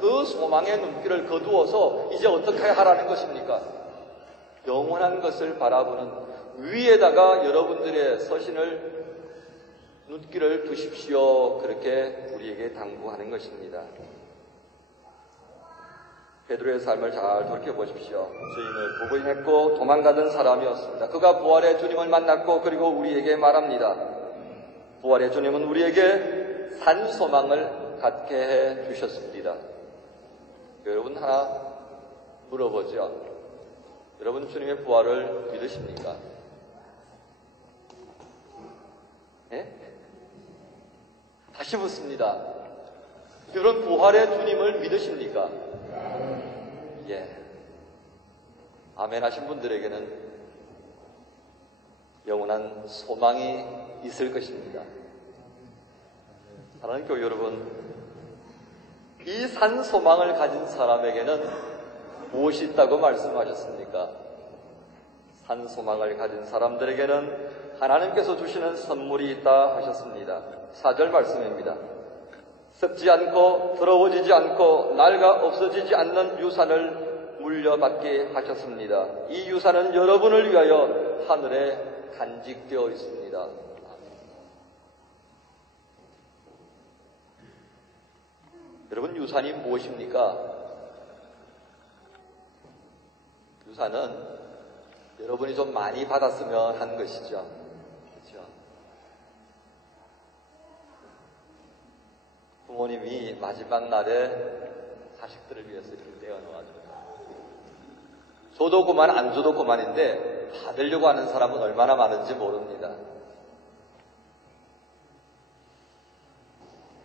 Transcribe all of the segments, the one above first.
그 소망의 눈길을 거두어서 이제 어떻게 하라는 것입니까? 영원한 것을 바라보는 위에다가 여러분들의 서신을 눈길을 두십시오. 그렇게 우리에게 당부하는 것입니다. 베드로의 삶을 잘 돌이켜보십시오. 주인을 부인했고 도망가던 사람이었습니다. 그가 부활의 주님을 만났고 그리고 우리에게 말합니다. 부활의 주님은 우리에게 산 소망을 갖게 해 주셨습니다. 여러분 하나 물어보죠. 여러분 주님의 부활을 믿으십니까? 예? 다시 묻습니다. 여러분 부활의 주님을 믿으십니까? 예. 아멘 하신 분들에게는 영원한 소망이 있을 것입니다. 사랑하는 교회 여러분, 이 산 소망을 가진 사람에게는 무엇이 있다고 말씀하셨습니까? 산 소망을 가진 사람들에게는 하나님께서 주시는 선물이 있다 하셨습니다. 4절 말씀입니다. 썩지 않고 더러워지지 않고 낡아 없어지지 않는 유산을 물려받게 하셨습니다. 이 유산은 여러분을 위하여 하늘에 간직되어 있습니다. 여러분 유산이 무엇입니까? 유산은 여러분이 좀 많이 받았으면 하는 것이죠. 그렇죠? 부모님이 마지막 날에 자식들을 위해서 이렇게 떼어놓아줘요. 줘도 그만 안 줘도 그만인데 받으려고 하는 사람은 얼마나 많은지 모릅니다.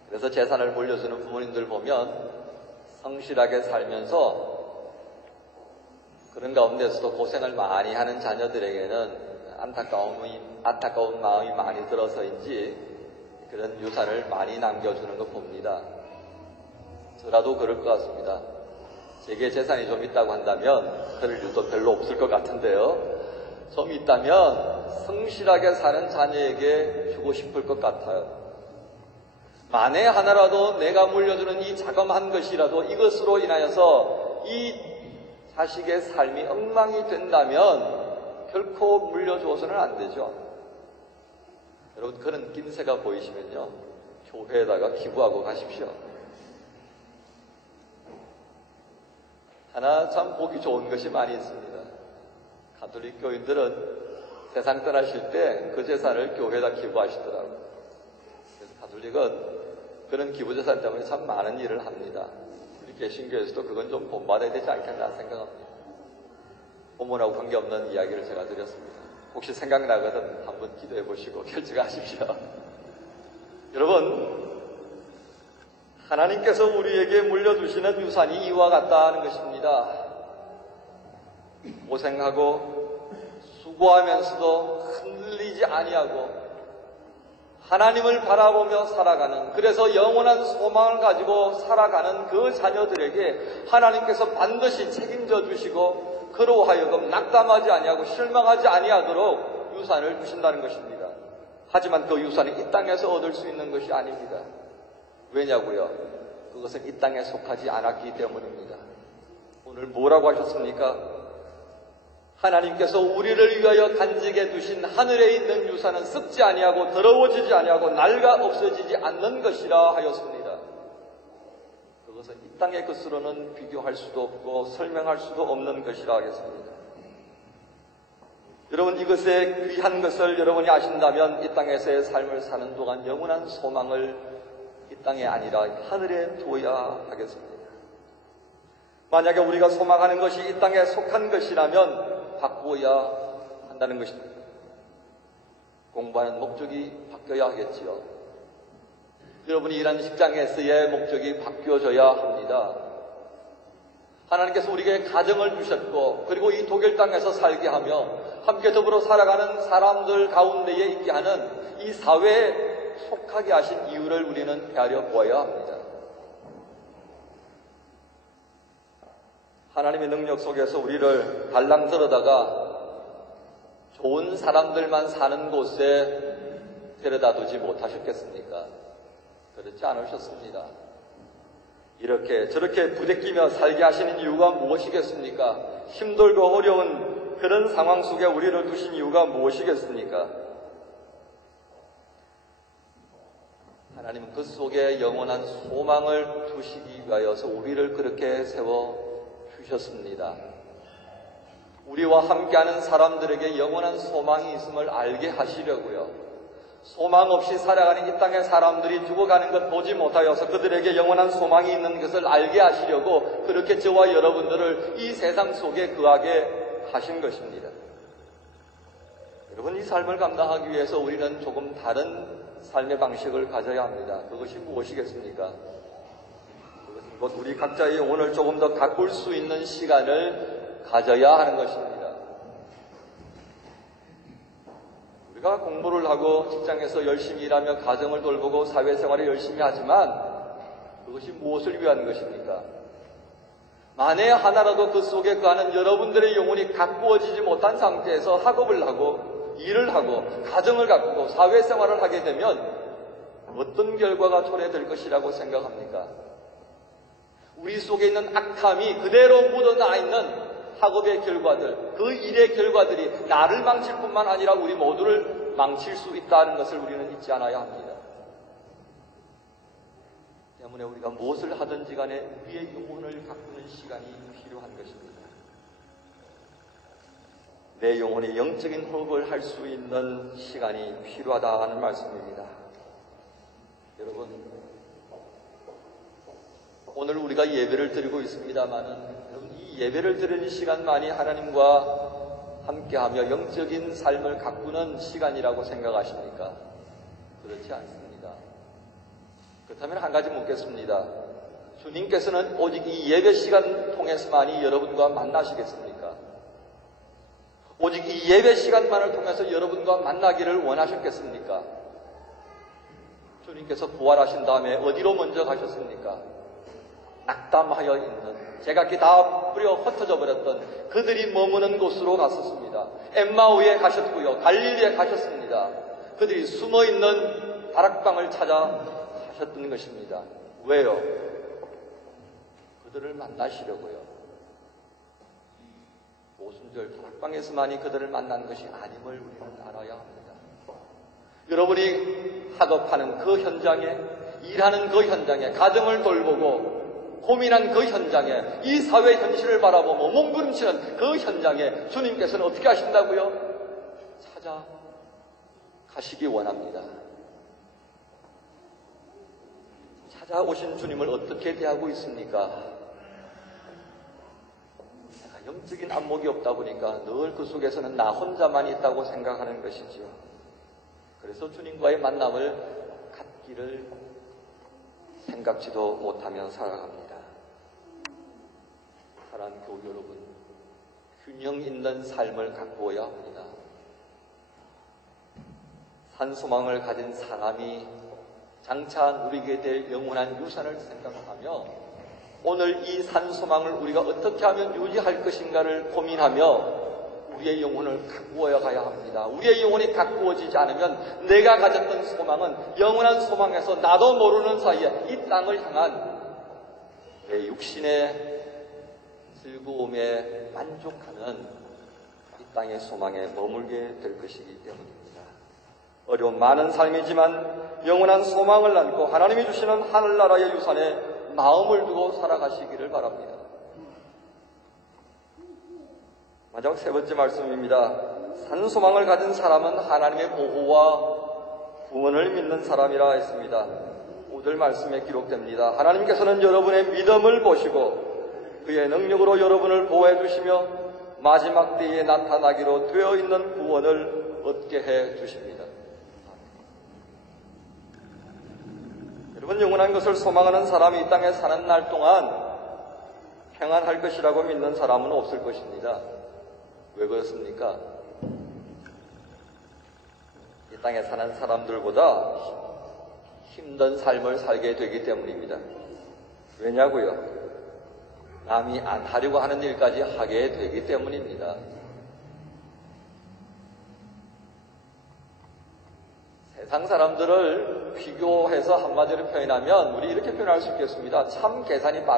그래서 재산을 물려주는 부모님들 보면 성실하게 살면서 그런 가운데서도 고생을 많이 하는 자녀들에게는 안타까운 마음이 많이 들어서인지 그런 유산을 많이 남겨주는 거 봅니다. 저라도 그럴 것 같습니다. 제게 재산이 좀 있다고 한다면 그럴 일도 별로 없을 것 같은데요. 좀 있다면 성실하게 사는 자녀에게 주고 싶을 것 같아요. 만에 하나라도 내가 물려주는 이 자그마한 것이라도 이것으로 인하여서 이 자식의 삶이 엉망이 된다면 결코 물려주어서는 안 되죠. 여러분 그런 낌새가 보이시면요, 교회에다가 기부하고 가십시오. 하나 참 보기 좋은 것이 많이 있습니다. 가톨릭 교인들은 세상 떠나실 때 그 재산을 교회에다 기부하시더라고요. 그래서 가톨릭은 그런 기부재산 때문에 참 많은 일을 합니다. 우리 개신교에서도 그건 좀 본받아야 되지 않겠나 생각합니다. 본문하고 관계없는 이야기를 제가 드렸습니다. 혹시 생각나거든 한번 기도해 보시고 결정하십시오. 여러분, 하나님께서 우리에게 물려주시는 유산이 이와 같다는 것입니다. 고생하고 수고하면서도 흔들리지 아니하고 하나님을 바라보며 살아가는, 그래서 영원한 소망을 가지고 살아가는 그 자녀들에게 하나님께서 반드시 책임져 주시고 그로 하여금 낙담하지 아니하고 실망하지 아니하도록 유산을 주신다는 것입니다. 하지만 그 유산이 이 땅에서 얻을 수 있는 것이 아닙니다. 왜냐고요? 그것은 이 땅에 속하지 않았기 때문입니다. 오늘 뭐라고 하셨습니까? 하나님께서 우리를 위하여 간직해 두신 하늘에 있는 유산은 썩지 아니하고 더러워지지 아니하고 낡아 없어지지 않는 것이라 하였습니다. 그것은 이 땅의 것으로는 비교할 수도 없고 설명할 수도 없는 것이라 하겠습니다. 여러분, 이것의 귀한 것을 여러분이 아신다면 이 땅에서의 삶을 사는 동안 영원한 소망을 이 땅에 아니라 하늘에 두어야 하겠습니다. 만약에 우리가 소망하는 것이 이 땅에 속한 것이라면 바꾸어야 한다는 것입니다. 공부하는 목적이 바뀌어야 하겠지요. 여러분이 일하는 직장에서의 목적이 바뀌어져야 합니다. 하나님께서 우리에게 가정을 주셨고 그리고 이 독일 땅에서 살게 하며 함께 더불어 살아가는 사람들 가운데에 있게 하는 이 사회에 속하게 하신 이유를 우리는 헤아려 보아야 합니다. 하나님의 능력 속에서 우리를 달랑 들어다가 좋은 사람들만 사는 곳에 데려다 두지 못하셨겠습니까? 그렇지 않으셨습니다. 이렇게 저렇게 부대끼며 살게 하시는 이유가 무엇이겠습니까? 힘들고 어려운 그런 상황 속에 우리를 두신 이유가 무엇이겠습니까? 하나님은 그 속에 영원한 소망을 두시기 위하여서 우리를 그렇게 세워주셨습니다. 우리와 함께하는 사람들에게 영원한 소망이 있음을 알게 하시려고요. 소망 없이 살아가는 이 땅의 사람들이 죽어가는 것 보지 못하여서 그들에게 영원한 소망이 있는 것을 알게 하시려고 그렇게 저와 여러분들을 이 세상 속에 거하게 하신 것입니다. 여러분, 이 삶을 감당하기 위해서 우리는 조금 다른 삶의 방식을 가져야 합니다. 그것이 무엇이겠습니까? 그것은 곧 우리 각자의 영혼을 조금 더 가꿀 수 있는 시간을 가져야 하는 것입니다. 우리가 공부를 하고 직장에서 열심히 일하며 가정을 돌보고 사회생활을 열심히 하지만 그것이 무엇을 위한 것입니까? 만에 하나라도 그 속에 거하는 여러분들의 영혼이 가꾸어지지 못한 상태에서 학업을 하고 일을 하고 가정을 가꾸고 사회생활을 하게 되면 어떤 결과가 초래될 것이라고 생각합니까? 우리 속에 있는 악함이 그대로 묻어나 있는 학업의 결과들, 그 일의 결과들이 나를 망칠 뿐만 아니라 우리 모두를 망칠 수 있다는 것을 우리는 잊지 않아야 합니다. 때문에 우리가 무엇을 하든지 간에 우리의 영혼을 가꾸는 시간이 필요한 것입니다. 내 영혼이 영적인 호흡을 할 수 있는 시간이 필요하다는 말씀입니다. 여러분, 오늘 우리가 예배를 드리고 있습니다만은 이 예배를 드리는 시간만이 하나님과 함께하며 영적인 삶을 가꾸는 시간이라고 생각하십니까? 그렇지 않습니다. 그렇다면 한 가지 묻겠습니다. 주님께서는 오직 이 예배 시간 통해서만이 여러분과 만나시겠습니까? 오직 이 예배 시간만을 통해서 여러분과 만나기를 원하셨겠습니까? 주님께서 부활하신 다음에 어디로 먼저 가셨습니까? 낙담하여 있는, 제각기 다 뿌려 흩어져 버렸던 그들이 머무는 곳으로 갔었습니다. 엠마오에 가셨고요. 갈릴리에 가셨습니다. 그들이 숨어있는 다락방을 찾아 가셨던 것입니다. 왜요? 그들을 만나시려고요. 오순절 다락방에서만이 그들을 만난 것이 아님을 우리는 알아야 합니다. 여러분이 학업하는 그 현장에, 일하는 그 현장에, 가정을 돌보고 고민한 그 현장에, 이 사회 현실을 바라보며 몸부림치는 그 현장에 주님께서는 어떻게 하신다고요? 찾아가시기 원합니다. 찾아오신 주님을 어떻게 대하고 있습니까? 내가 영적인 안목이 없다 보니까 늘 그 속에서는 나 혼자만 있다고 생각하는 것이죠. 그래서 주님과의 만남을 갖기를 생각지도 못하며 살아갑니다. 사랑하는 교우 여러분, 균형 있는 삶을 가꾸어야 합니다. 산소망을 가진 사람이 장차 누리게 될 영원한 유산을 생각하며 오늘 이 산소망을 우리가 어떻게 하면 유지할 것인가를 고민하며 우리의 영혼을 가꾸어 가야 합니다. 우리의 영혼이 가꾸어지지 않으면 내가 가졌던 소망은 영원한 소망에서 나도 모르는 사이에 이 땅을 향한 내 육신의 즐거움에 만족하는 이 땅의 소망에 머물게 될 것이기 때문입니다. 어려운 많은 삶이지만 영원한 소망을 안고 하나님이 주시는 하늘나라의 유산에 마음을 두고 살아가시기를 바랍니다. 마지막 세 번째 말씀입니다. 산소망을 가진 사람은 하나님의 보호와 구원을 믿는 사람이라 했습니다. 5절 말씀에 기록됩니다. 하나님께서는 여러분의 믿음을 보시고 그의 능력으로 여러분을 보호해 주시며 마지막 때에 나타나기로 되어 있는 구원을 얻게 해 주십니다. 여러분, 영원한 것을 소망하는 사람이 이 땅에 사는 날 동안 평안할 것이라고 믿는 사람은 없을 것입니다. 왜 그렇습니까? 이 땅에 사는 사람들보다 힘든 삶을 살게 되기 때문입니다. 왜냐고요? 남이 안 하려고 하는 일까지 하게 되기 때문입니다. 세상 사람들을 비교해서 한마디로 표현하면 우리 이렇게 표현할 수 있겠습니다. 참 계산이 빠른